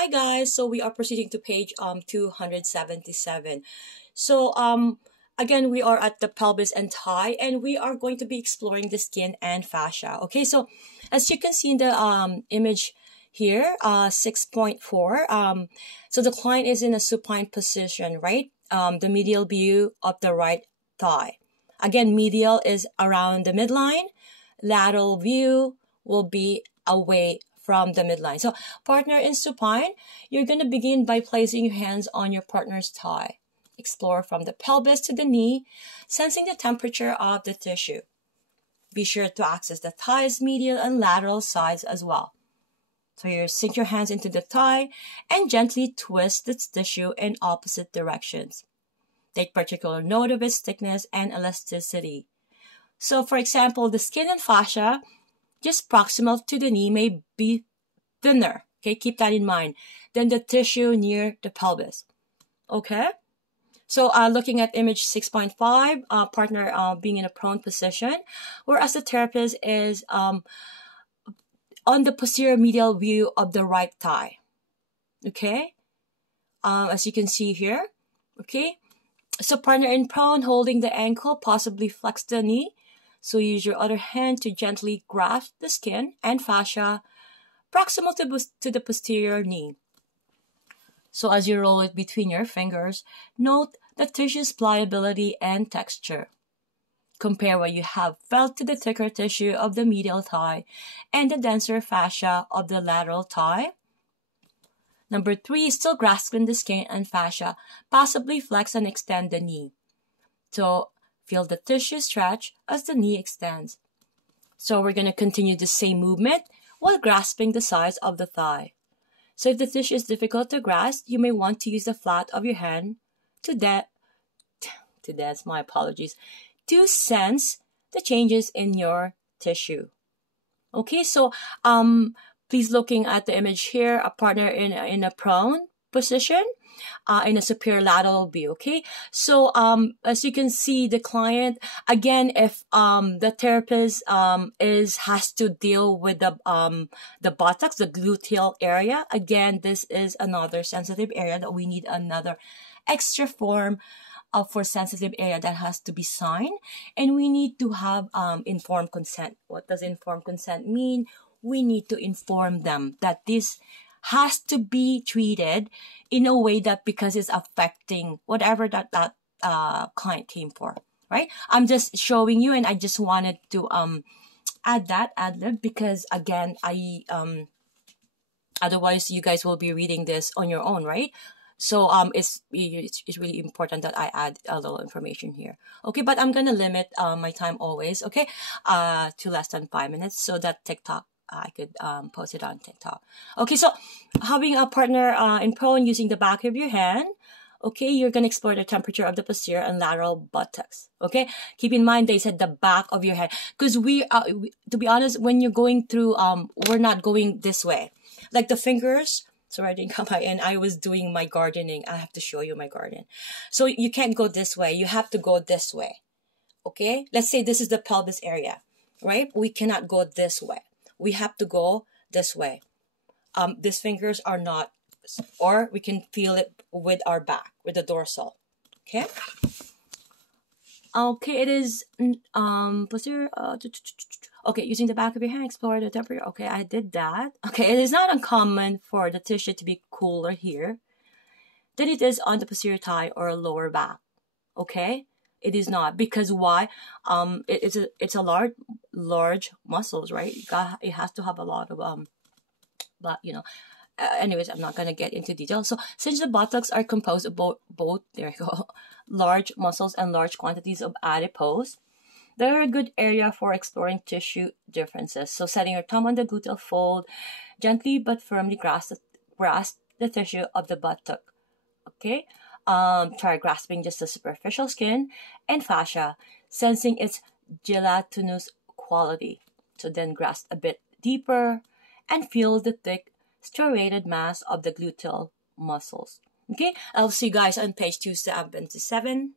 Hi guys, so we are proceeding to page 277. So again, we are at the pelvis and thigh, and we are going to be exploring the skin and fascia. Okay, so as you can see in the image here, 6.4, so the client is in a supine position, right? The medial view of the right thigh. Again, medial is around the midline. Lateral view will be away from the midline. So partner in supine, you're going to begin by placing your hands on your partner's thigh. Explore from the pelvis to the knee, sensing the temperature of the tissue. Be sure to access the thigh's medial and lateral sides as well. So you sink your hands into the thigh and gently twist its tissue in opposite directions. Take particular note of its thickness and elasticity. So for example, the skin and fascia just proximal to the knee may be thinner, okay, keep that in mind, than the tissue near the pelvis, okay? So looking at image 6.5, partner being in a prone position, whereas the therapist is on the posterior medial view of the right thigh, okay? As you can see here, okay? So partner in prone, holding the ankle, possibly flex the knee. So use your other hand to gently grasp the skin and fascia proximal to the posterior knee. So as you roll it between your fingers, note the tissue's pliability and texture. Compare what you have felt to the thicker tissue of the medial thigh and the denser fascia of the lateral thigh. Number 3, still grasping the skin and fascia, possibly flex and extend the knee. So feel the tissue stretch as the knee extends. So we're going to continue the same movement while grasping the sides of the thigh. So if the tissue is difficult to grasp, you may want to use the flat of your hand to sense the changes in your tissue. Okay, so please looking at the image here, a partner in a prone position. In a superior lateral view, okay? So as you can see, the client, again, if the therapist has to deal with the buttocks, the gluteal area, again, this is another sensitive area that we need another extra form for sensitive area that has to be signed, and we need to have informed consent. What does informed consent mean? We need to inform them that this has to be treated in a way that because it's affecting whatever that client came for, right? I'm just showing you, and I just wanted to add that ad-lib because again, otherwise you guys will be reading this on your own, right? So it's really important that I add a little information here. Okay, but I'm gonna limit my time always, okay, to less than 5 minutes so that TikTok I could post it on TikTok. Okay, so having a partner in prone using the back of your hand, okay, you're going to explore the temperature of the posterior and lateral buttocks, okay? Keep in mind, they said the back of your head. Because to be honest, when you're going through, we're not going this way. Like the fingers, sorry, I didn't come by and I was doing my gardening. I have to show you my garden. So you can't go this way. You have to go this way, okay? Let's say this is the pelvis area, right? We cannot go this way. We have to go this way. These fingers are not, or we can feel it with our back, with the dorsal. Okay. Okay, it is posterior. Okay, using the back of your hand, explore the temperature. Okay, I did that. Okay, it is not uncommon for the tissue to be cooler here than it is on the posterior thigh or lower back. Okay. It is not, because why? It's a large muscles, right? It has to have a lot of but you know, anyways, I'm not gonna get into detail. So since the buttocks are composed of both there you go, large muscles and large quantities of adipose, they're a good area for exploring tissue differences. So setting your thumb on the gluteal fold, gently but firmly grasp the tissue of the buttock. Okay. Try grasping just the superficial skin and fascia, sensing its gelatinous quality. So then grasp a bit deeper and feel the thick, striated mass of the gluteal muscles. Okay, I'll see you guys on page 277.